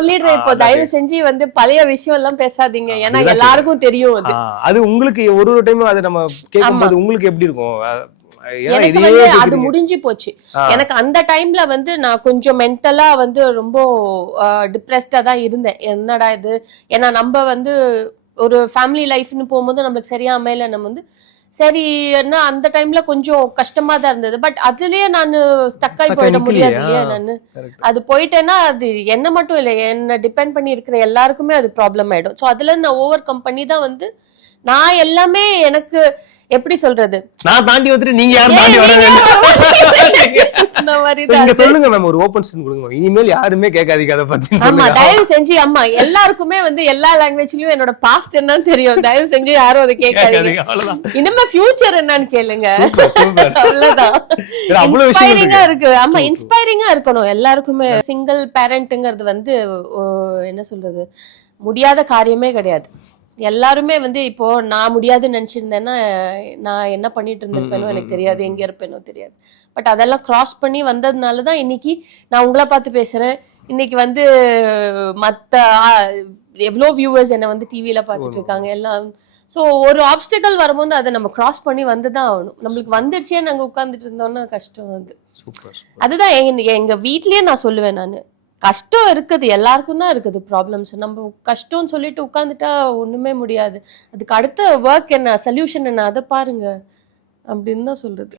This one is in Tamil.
சொல்லிடுறேன் இப்போ, தயவு செஞ்சு வந்து பழைய விஷயம் எல்லாம் பேசாதீங்க, ஏன்னா எல்லாருக்கும் தெரியும் அது. அது உங்களுக்கு ஒரு டைம் அதை நம்ம கேட்கும்போது உங்களுக்கு எப்படி இருக்கும்? எனக்கு வந்து அது முடிஞ்சு போச்சு. எனக்கு அந்த டைம்ல வந்து நான் கொஞ்சம் மென்டலா வந்து ரொம்ப டிப்ரெஸ்டா தான் இருந்தேன். என்னடா இது, ஏன்னா நம்ம வந்து ஒரு ஃபேமிலி லைஃப்னு போகும்போது நம்மளுக்கு சரியா அமையல. நம்ம வந்து சரி என்ன அந்த டைம்ல கொஞ்சம் கஷ்டமா தான் இருந்தது. பட் அதுலயே நான் ஸ்டக்காய் போயிட முடியாது இல்லையா? நானு அது போயிட்டேன்னா அது என்ன மட்டும் இல்லை, என்ன டிபெண்ட் பண்ணி இருக்கிற எல்லாருக்குமே அது ப்ராப்ளம் ஆயிடும். ஸோ அதுல நான் ஓவர் கம் பண்ணி தான் வந்து நான் எல்லாமே எனக்கு எப்படி சொல்றது, நான் தாண்டி வந்துட்டு நீங்க யாரும் தாண்டி வரவே இல்ல. சொல்லுங்க மேம், ஒரு ஓபன் ஸ்டேட்மென்ட் கொடுங்க. இனிமேல் யாருமே கேட்காதீங்க அத பத்தி. ஆமா, தயவு செஞ்சு. ஆமா, எல்லாருக்குமே வந்து எல்லா லாங்குவேஜ்லயும் என்னோட பாஸ்ட் என்னன்னு தெரியும். தயவு செஞ்சு யாரும் அதை கேட்காதீங்க. இனிமே ஃபியூச்சர் என்னன்னு கேளுங்க. அவ்வளவுதான். இன்ஸ்பைரிங்கா இருக்கு. ஆமா, இன்ஸ்பைரிங்கா இருக்கணும் எல்லாருக்குமே. சிங்கிள் பேரண்ட்ங்கிறது வந்து என்ன சொல்றது, முடியாத காரியமே கிடையாது. எல்லாருமே வந்து இப்போ நான் முடியாதுன்னு நினைச்சிருந்தேன்னா நான் என்ன பண்ணிட்டு இருந்திருப்பேனோ எனக்கு தெரியாது, எங்க இருப்பேனோ தெரியாது. பட் அதெல்லாம் கிராஸ் பண்ணி வந்ததுனாலதான் இன்னைக்கு நான் உங்களை பார்த்து பேசுறேன். இன்னைக்கு வந்து மத்த எவ்வளோ வியூவர்ஸ் என்ன வந்து டிவியில பார்த்துட்டு இருக்காங்க எல்லாம். ஸோ ஒரு ஆப்ஸ்டிக்கல் வரும்போது அதை நம்ம கிராஸ் பண்ணி வந்துதான் ஆகணும். நம்மளுக்கு வந்துடுச்சே நாங்க உட்கார்ந்துட்டு இருந்தோம்னா கஷ்டம் அது. அதுதான் எங்க வீட்லயே நான் சொல்லுவேன், நான் கஷ்டம் இருக்குது, எல்லாருக்கும் தான் இருக்குது ப்ராப்ளம்ஸ். நம்ம கஷ்டம்னு சொல்லிட்டு உட்காந்துட்டா ஒண்ணுமே முடியாது. அதுக்கு அடுத்த ஒர்க் என்ன, சொல்யூஷன் என்ன, அதை பாருங்க அப்படின்னு தான் சொல்றது.